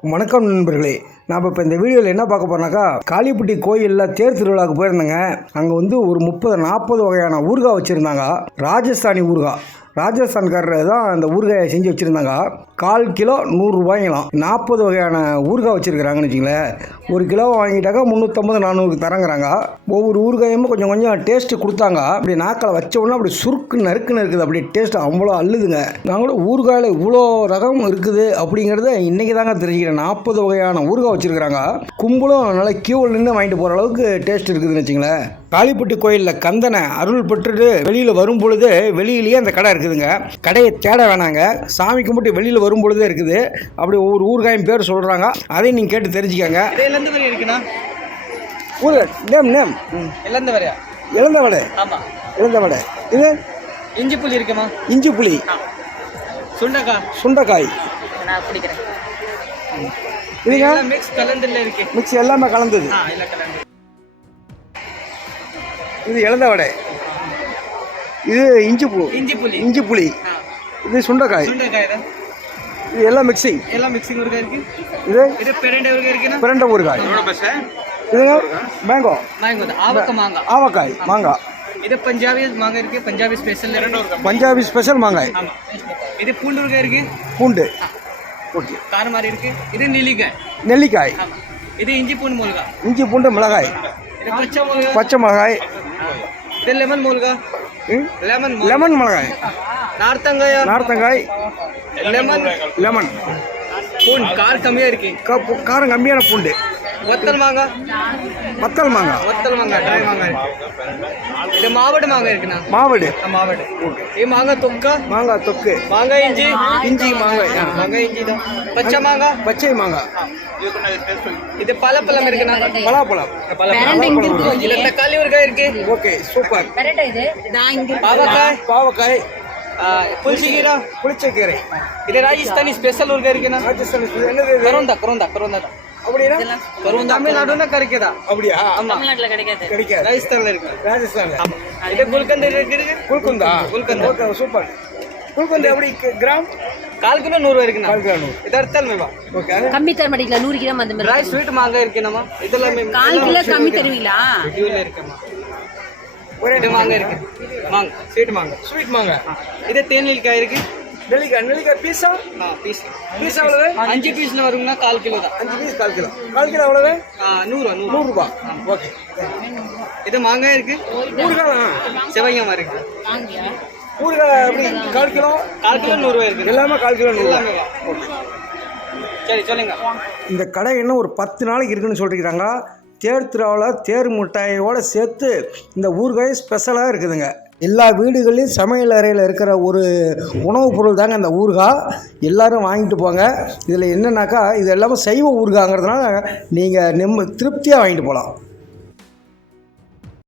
வணக்கம் நண்பர்களே. நாம் இப்போ இந்த வீடியோவில் என்ன பார்க்க போறோம்னாக்கா காளிப்பட்டி கோயிலில் தேர் திருவிழாவுக்கு போயிருந்தேங்க. அங்கே வந்து ஒரு முப்பது நாற்பது வகையான ஊறுகாய் வச்சுருந்தாங்க. ராஜஸ்தானி ஊறுகாய். ராஜஸ்தான்காரர் தான் அந்த ஊறுகாயை செஞ்சு வச்சுருந்தாங்க. கால் கிலோ நூறுரூவாய்ங்களாம் நாற்பது வகையான ஊறுகாய் வச்சுருக்குறாங்கன்னு வச்சுங்களேன் ஒரு கிலோ வாங்கிட்டாக்கா முந்நூற்றம்பது நானூறுக்கு தரங்குறாங்க. ஒவ்வொரு ஊறுகாயும் கொஞ்சம் கொஞ்சம் டேஸ்ட்டு கொடுத்தாங்க. அப்படி நாக்கில் வச்ச உடனே அப்படி சுருக்கு நறுக்குன்னு இருக்குது அப்படி டேஸ்ட் அவ்வளோ அள்ளுதுங்க. நாங்களும் ஊறுகாயில் இவ்வளோ ரகம் இருக்குது அப்படிங்கிறத இன்றைக்கி தாங்க தெரிஞ்சுக்கிறேன். நாற்பது வகையான ஊறுகாய் வச்சுருக்குறாங்க. கும்பலும் நல்லா கியூவில் நின்று வாங்கிட்டு போகிற அளவுக்கு டேஸ்ட் இருக்குதுன்னு வச்சுங்களேன். காளிப்பட்டி கோயிலில் கந்தனை அருள் பெற்றுட்டு வெளியில் வரும் பொழுது வெளியிலேயே அந்த கடை இருக்குதுங்க. கடையை தேட வேணாங்க. சாமி கும்பிட்டு வெளியில் வரும் பொழுதே இருக்குது. அப்படி ஒவ்வொரு ஊறுகாயும் பேர் சொல்கிறாங்க அதையும் நீங்கள் கேட்டு தெரிஞ்சுக்கங்க. இருக்குண்ணா. ஊர் நேம் நேம் எல்லாம் வரையா? இழந்த வடை. ஆமா. இழந்த வடை. இது? இஞ்சி புளி இருக்குமா? இஞ்சி புளி. சுண்டக்கா? சுண்டைக்காய். நான் பிடிக்கிறேன் இதுங்க? மிக்ஸ் கலந்துல இருக்கு. மிக்ஸ் எல்லாமே கலந்தது. இது இழந்த வடை. இது இஞ்சி பூ இஞ்சி புளி. இஞ்சி புளி. இது சுண்டைக்காய். சுண்டக்காய் தான். இது எல்லாம் மிக்சிங் எல்லாம் மிக்சிங் ஊறுகாய் இருக்கு. இது? இது பெரண்டை ஊறுகாய் இருக்குண்ணா பிரண்டை ஊறுகாய். இதுங்க மேங்கோ மாங்கோ தான். ஆவக்க மாங்காய். ஆவக்காய் மாங்காய். இது பஞ்சாபி மாங்காய் இருக்கு. பஞ்சாபி ஸ்பெஷல் இருக்கு. பஞ்சாபி ஸ்பெஷல் மாங்காய். இது பூண்டு ஊறுகாய் இருக்கு. பூண்டு. ஓகே. காரம் மாதிரி இருக்கு. இது நெல்லிக்காய். நெல்லிக்காய். இது இஞ்சி பூண்டு மிளகாய் இஞ்சி பூண்டு மிளகாய். பச்சை மிளகாய். பச்சை மிளகாய். இது லெமன் மிளகாய் லெமன் லெமன் மிளகாய். நார்த்தங்காயா? நார்த்தங்காய். லெமன். லெமன். பூண்டு. கார் கம்மியா இருக்கு. காரம் கம்மியான பூண்டு. வத்தல் மாங்காய் வத்தல் மாங்காய் வத்தல் மாங்காய் ட்ரை மாங்காய் இது மாவடு மாங்காய் இருக்குண்ணா. மாவடு. மாவடு. இது மாங்காய் தொக்கா? மாங்காய் தொக்கு. மாங்காய் இஞ்சி? இஞ்சி மாங்காய் ஆ. மாங்காய் இஞ்சி தான். பச்சை மாங்காய் பச்சை மாங்காய் இது பழப்பழம் இருக்குண்ணா. பலாப்பழம். பழப்பழம் இதுல தக்காளி ஊறுகாய் இருக்கு. Okay super. கரெக்டா இது. நான் இங்க பாவக்காய்? பாவக்காய். ஆ, புளிச்சக்கீரை? புளிச்சக்கீரை. இது ராஜஸ்தானி ஸ்பெஷல் ஊறுகாய் இருக்குண்ணா. ராஜஸ்தான் இது என்னது இது? கரோந்தா கரோந்தா கரோந்தா தான். அப்படின்னா தமிழ்நாடுனா கறிக்குதா? அப்படியா? ஆமா. தமிழ்நாட்டுல கிடைக்காது. கிடைக்காது. ராஜஸ்தான்ல இருக்கு. ராஜஸ்தான்ல. இது குல்கந்த் இருக்கு குல்குந்தா குல்கந்தா. Okay super. குல்குந்தா எப்படி கிராம்? கால் கிலோ நூறு இது அர்த்தல் மேவா ஓகே. கம்மி தர மாட்டீங்களா நூறு கிராம் அந்த மாதிரி. ஸ்வீட் மாங்காய் இருக்குண்ணா இதெல்லாம் கால் கிலோ கம்மி தருவீங்களா? இதுல இருக்குமா ஒரே இது மாங்காய் இருக்கு. மாங்க ஸ்வீட் மாங்காய். ஸ்வீட் மாங்க இது தேநெல்லிக்காய் இருக்கு. நெல்லிக்காய் நெல்லிக்காய் பீஸா பீஸ் பீஸ் எவ்வளவு? அஞ்சு பீஸ்ல வருங்கண்ணா கால் கிலோ தான். அஞ்சு பீஸ் கால் கிலோ. கால் கிலோ எவ்வளவு? ஆ, நூறு நூறு நூறுரூபா. ஓகே. இது மாங்காய் இருக்கு? ஊறுகாய் சிவகங்கா இருக்கு. ஊறுகாய் எப்படி? கால் கிலோ? கால் கிலோ நூறு ரூபாய் இருக்கு. எல்லாமே கால் கிலோ நூறு எல்லாமே வா. சரி சொல்லுங்க. இந்த கடை இன்னும் ஒரு பத்து நாளைக்கு இருக்குன்னு சொல்லியிருக்கிறாங்க தேர் திருவிழா தேர் மிட்டாயோட சேர்த்து இந்த ஊறுகாய் ஸ்பெஷலாக இருக்குதுங்க. எல்லா வீடுகள்லேயும் சமையல் அறையில் இருக்கிற ஒரு உணவுப் பொருள் தாங்க இந்த ஊறுகாய். எல்லாரும் வாங்கிட்டு போங்க. இதில் என்னென்னாக்கா இது எல்லாமே சைவ ஊறுகாங்கிறதுனால நீங்கள் நிம்ம திருப்தியாக வாங்கிட்டு போகலாம்